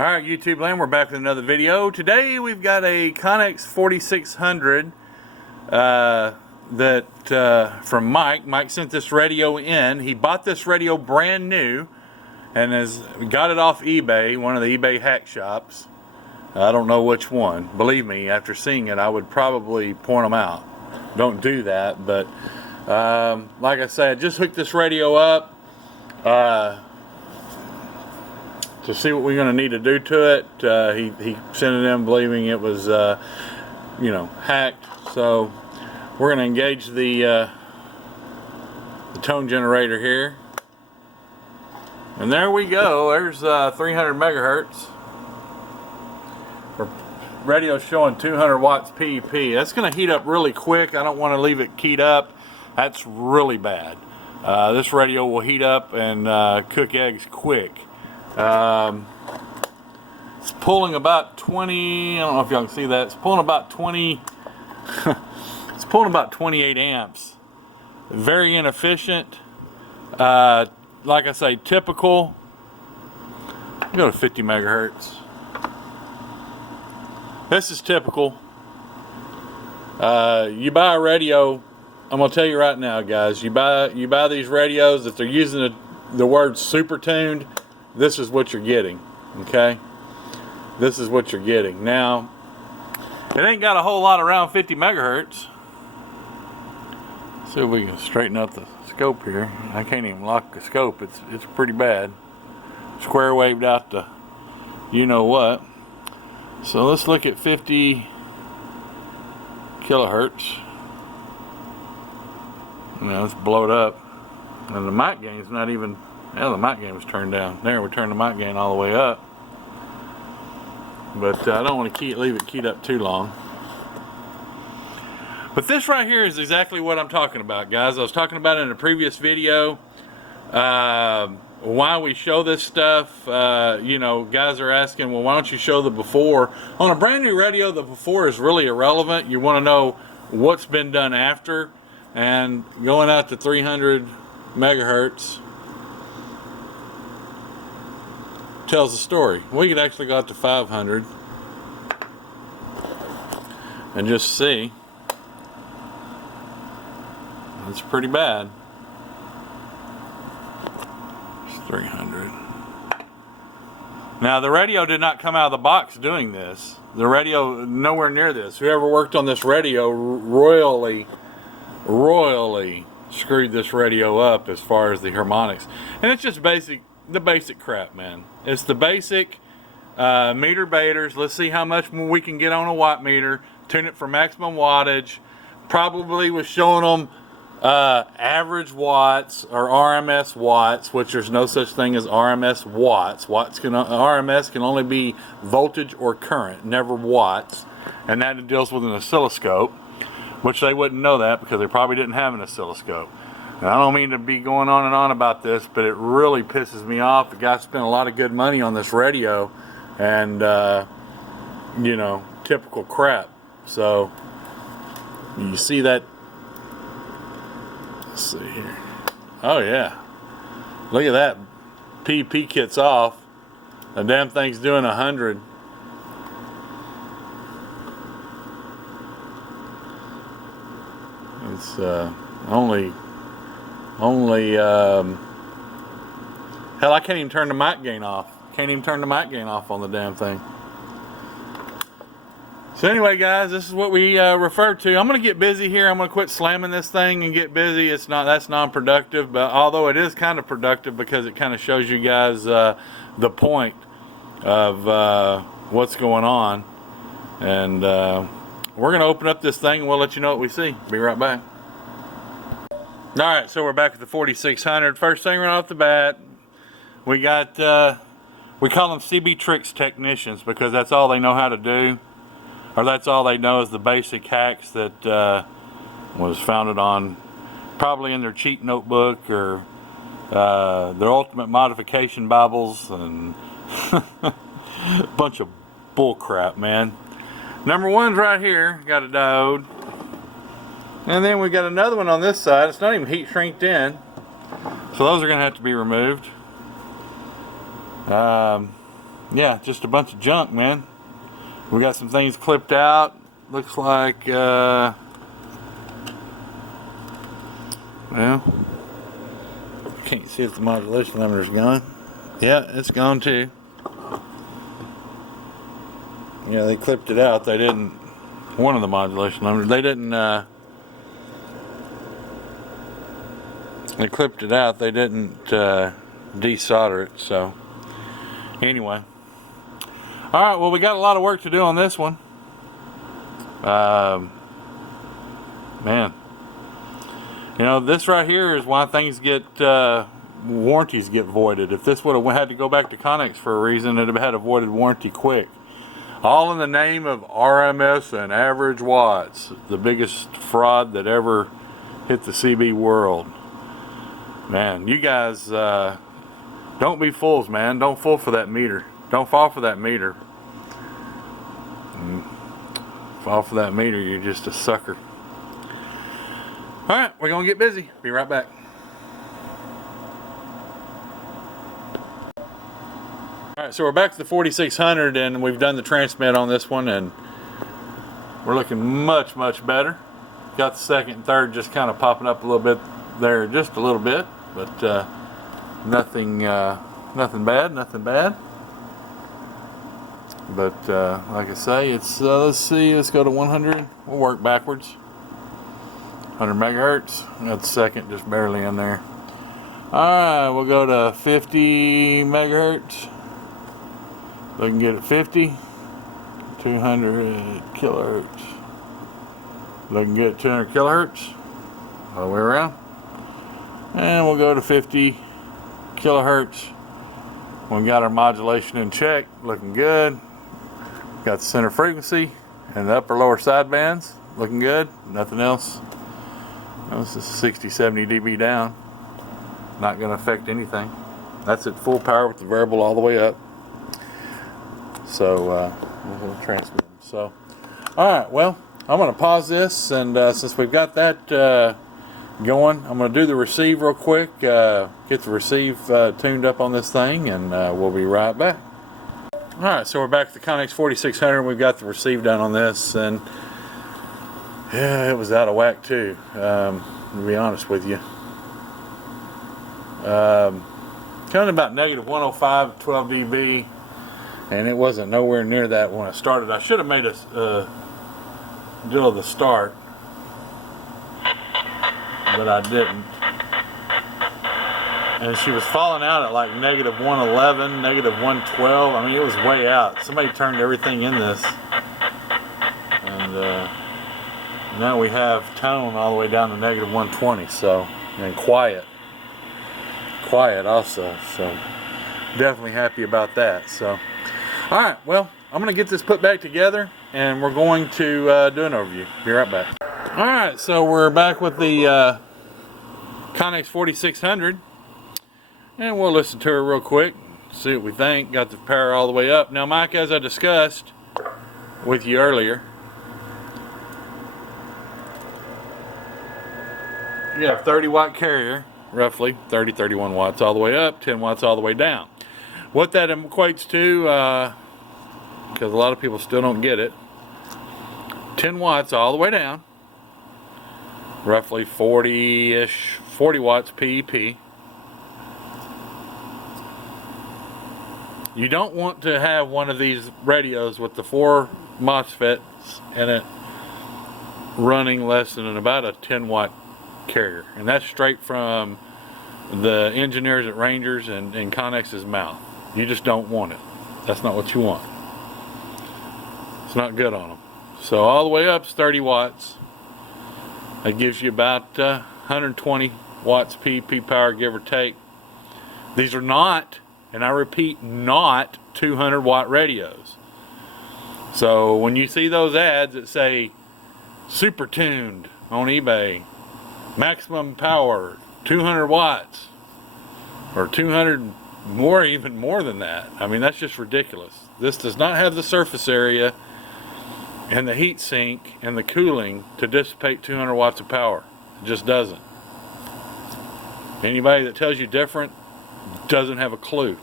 Alright, YouTube land, we're back with another video. Today we've got a Connex 4600 from Mike. Mike sent this radio in. He bought this radio brand new and got it off eBay, one of the eBay hack shops. I don't know which one. Believe me, after seeing it, I would probably point them out. Don't do that, but like I said, I just hooked this radio up to see what we're going to need to do to it. He sent it in believing it was hacked, so we're going to engage the tone generator here, and there we go. There's 300 megahertz. Our radio's showing 200 watts PEP. That's going to heat up really quick. I don't want to leave it keyed up. That's really bad. This radio will heat up and cook eggs quick. It's pulling about 20, I don't know if y'all can see that, it's pulling about 20 it's pulling about 28 amps. Very inefficient. Like I say, typical. Go to 50 megahertz. This is typical. You buy a radio, I'm gonna tell you right now, guys, you buy these radios, if they're using the word super tuned, this is what you're getting. Okay, this is what you're getting. Now, it ain't got a whole lot around 50 megahertz. See if we can straighten up the scope here. I can't even lock the scope. It's pretty bad. Square waved out the you know what. So let's look at 50 kilohertz. Now it's blowed up, and the mic gain's not even. Yeah, the mic gain was turned down. There, we turned the mic gain all the way up. But I don't want to leave it keyed up too long. But this right here is exactly what I'm talking about, guys. I was talking about it in a previous video. Why we show this stuff. Guys are asking, well, why don't you show the before? On a brand new radio, the before is really irrelevant. You want to know what's been done after. And going out to 300 megahertz tells the story. We could actually go out to 500 and just see. It's pretty bad. It's 300. Now the radio did not come out of the box doing this. The radio nowhere near this. Whoever worked on this radio royally screwed this radio up as far as the harmonics. And it's just the basic crap, man. It's the basic meter baiters. Let's see how much we can get on a watt meter. Tune it for maximum wattage. Probably was showing them average watts or RMS watts, which there's no such thing as RMS watts. RMS can only be voltage or current, never watts, and that deals with an oscilloscope, which they wouldn't know that because they probably didn't have an oscilloscope. And I don't mean to be going on and on about this, but it really pisses me off. The guy spent a lot of good money on this radio, and typical crap. So you see that. Let's see here. Oh yeah, look at that. PP kit's off. The damn thing's doing 100. It's only hell, I can't even turn the mic gain off. Can't even turn the mic gain off on the damn thing. So anyway, guys, this is what we refer to. I'm going to get busy here. I'm going to quit slamming this thing and get busy. That's non-productive, but although it is kind of productive because it kind of shows you guys the point of what's going on. And we're going to open up this thing and we'll let you know what we see. Be right back. Alright, so we're back at the 4600. First thing right off the bat, we got, we call them CB Tricks technicians because that's all they know how to do. Or that's all they know is the basic hacks that was founded on probably in their cheat notebook or their ultimate modification Bibles and a bunch of bull crap, man. Number one's right here, got a diode. And then we got another one on this side. It's not even heat shrinked in. So those are going to have to be removed. yeah, just a bunch of junk, man. We got some things clipped out. Looks like, well, I can't see if the modulation limiter's gone. Yeah, it's gone too. Yeah, they clipped it out. They didn't, one of the modulation limiters, they didn't, they clipped it out. They didn't desolder it, so anyway. All right, well, we got a lot of work to do on this one. Man, you know, this right here is why things get warranties get voided. If this would have had to go back to Connex for a reason, it'd have had a voided warranty quick. All in the name of RMS and average watts, the biggest fraud that ever hit the CB world. Man, you guys don't be fools, man. Don't fall for that meter. Don't fall for that meter. Fall for that meter, you're just a sucker. Alright, we're gonna get busy. Be right back. Alright, so we're back to the 4600 and we've done the transmit on this one and we're looking much, much better. Got the second and third just kind of popping up a little bit there, just a little bit, but nothing bad, nothing bad. But like I say, it's let's see, let's go to 100. We'll work backwards. 100 megahertz. Got the second just barely in there. Alright, we'll go to 50 megahertz. Looking good at 50. 200 kilohertz. Looking good at 200 kilohertz. All the way around. And we'll go to 50 kilohertz. We got our modulation in check. Looking good. Got the center frequency and the upper lower sidebands looking good. Nothing else. This is 60-70 dB down. Not going to affect anything. That's at full power with the variable all the way up. So we'll transmit. So, all right. Well, I'm going to pause this, and since we've got that going, I'm going to do the receive real quick. Get the receive tuned up on this thing, and we'll be right back. Alright, so we're back at the Connex 4600 and we've got the receive done on this, and yeah, it was out of whack too, to be honest with you. Coming about negative 105 at 12 dB, and it wasn't nowhere near that when I started. I should have made a deal of the start, but I didn't. And she was falling out at like negative 111, negative 112. I mean, it was way out. Somebody turned everything in this. And now we have tone all the way down to negative 120. So, and quiet. Quiet also. So, definitely happy about that. So, alright, well, I'm going to get this put back together. And we're going to do an overview. Be right back. Alright, so we're back with the Connex 4600. And we'll listen to her real quick, see what we think. Got the power all the way up. Now, Mike, as I discussed with you earlier, you have 30 watt carrier, roughly 31 watts all the way up, 10 watts all the way down. What that equates to, because a lot of people still don't get it, 10 watts all the way down, roughly 40 watts PEP. You don't want to have one of these radios with the 4 MOSFETs in it running less than about a 10 watt carrier. And that's straight from the engineers at Rangers and Connex's mouth. You just don't want it. That's not what you want. It's not good on them. So all the way up is 30 watts. That gives you about 120 watts PEP power, give or take. These are not, and I repeat, not 200 watt radios. So when you see those ads that say super tuned on eBay, maximum power 200 watts or 200 more, even more than that, I mean, that's just ridiculous. This does not have the surface area and the heat sink and the cooling to dissipate 200 watts of power. It just doesn't. Anybody that tells you different doesn't have a clue.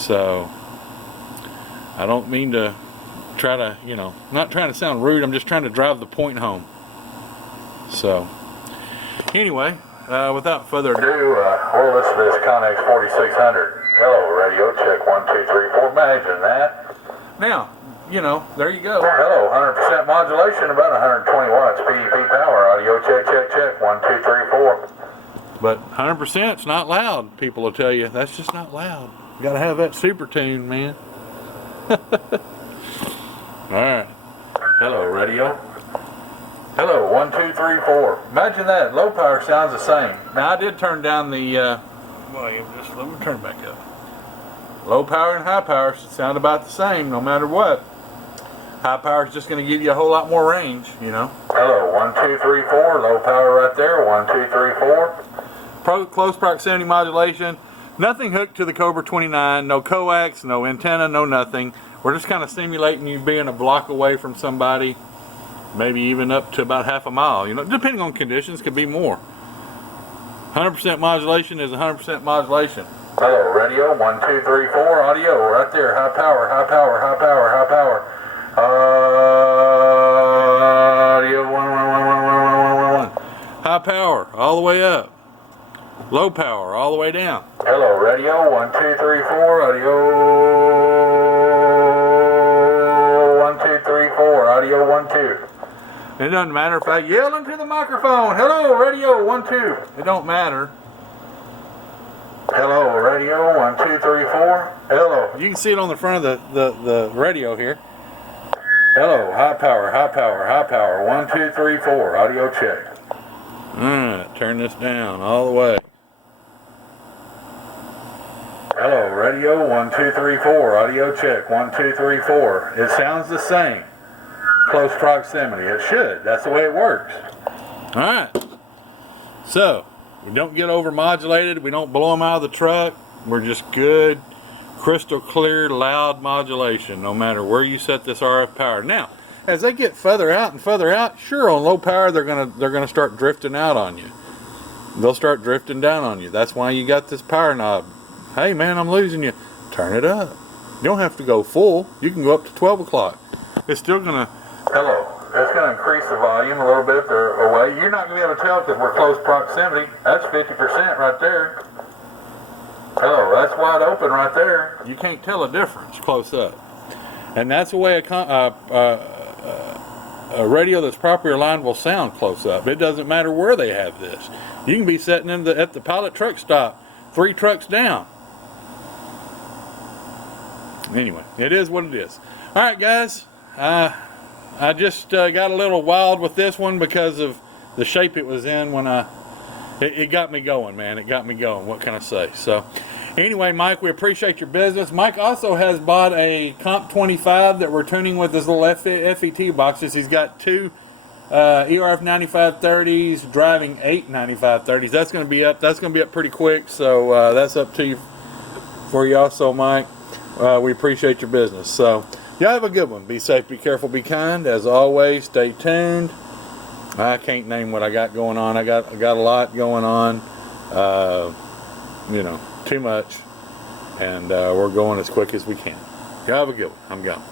So I don't mean to try to, you know, not trying to sound rude, I'm just trying to drive the point home. So anyway, without further ado, we'll listen to this Connex 4600. Hello, radio, check 1, 2, 3, 4. Imagine that. Now, you know, there you go. Hello, 100% modulation, about 120 watts, PEP power, audio, check, check, check, 1, 2, 3, 4. But 100% it's not loud, people will tell you. That's just not loud. You gotta have that super tune, man. Alright. Hello, radio. Hello, 1, 2, 3, 4. Imagine that. Low power sounds the same. Now I did turn down the volume. Just let me turn it back up. Low power and high power sound about the same, no matter what. High power is just going to give you a whole lot more range, you know. Hello, 1, 2, 3, 4. Low power right there. 1, 2, 3, 4. Close proximity modulation. Nothing hooked to the Cobra 29. No coax. No antenna. No nothing. We're just kind of simulating you being a block away from somebody. Maybe even up to about half a mile, you know, depending on conditions, could be more. 100% modulation is 100% modulation. Hello, radio, 1, 2, 3, 4, audio, right there, high power, high power, high power, high power. Audio, 1, 1, 1, 1, 1, 1, 1, 1. High power, all the way up. Low power, all the way down. Hello, radio, 1, 2, 3, 4, audio, 1, 2, 3, 4, audio, 1, 2. It doesn't matter if I yell into the microphone. Hello, radio, 1, 2. It don't matter. Hello, radio, 1, 2, 3, 4. Hello. You can see it on the front of the radio here. Hello, high power, high power, high power. 1, 2, 3, 4. Audio check. Alright, turn this down all the way. Hello, radio, 1, 2, 3, 4. Audio check. 1, 2, 3, 4. It sounds the same. Close proximity. It should. That's the way it works. Alright. So, we don't get overmodulated. We don't blow them out of the truck. We're just good, crystal clear, loud modulation, no matter where you set this RF power. Now, as they get further out and further out, sure, on low power they're gonna start drifting out on you. They'll start drifting down on you. That's why you got this power knob. Hey man, I'm losing you. Turn it up. You don't have to go full. You can go up to 12 o'clock. It's still gonna. Hello. It's going to increase the volume a little bit away. You're not going to be able to tell because we're close proximity. That's 50% right there. Hello, that's wide open right there. You can't tell a difference close up. And that's the way a radio that's properly aligned will sound close up. It doesn't matter where they have this. You can be sitting at the pilot truck stop, 3 trucks down. Anyway, it is what it is. All right, guys. I just got a little wild with this one because of the shape it was in when it got me going, man. It got me going. What can I say? So, anyway, Mike, we appreciate your business. Mike also has bought a Comp 25 that we're tuning with his little FET boxes. He's got 2 ERF 9530s, driving 8 9530s. That's going to be up. That's going to be up pretty quick. So that's up to you for you also, Mike. We appreciate your business. So. Y'all have a good one. Be safe, be careful, be kind. As always, stay tuned. I can't name what I got going on. I got a lot going on. You know, too much. And we're going as quick as we can. Y'all have a good one. I'm gone.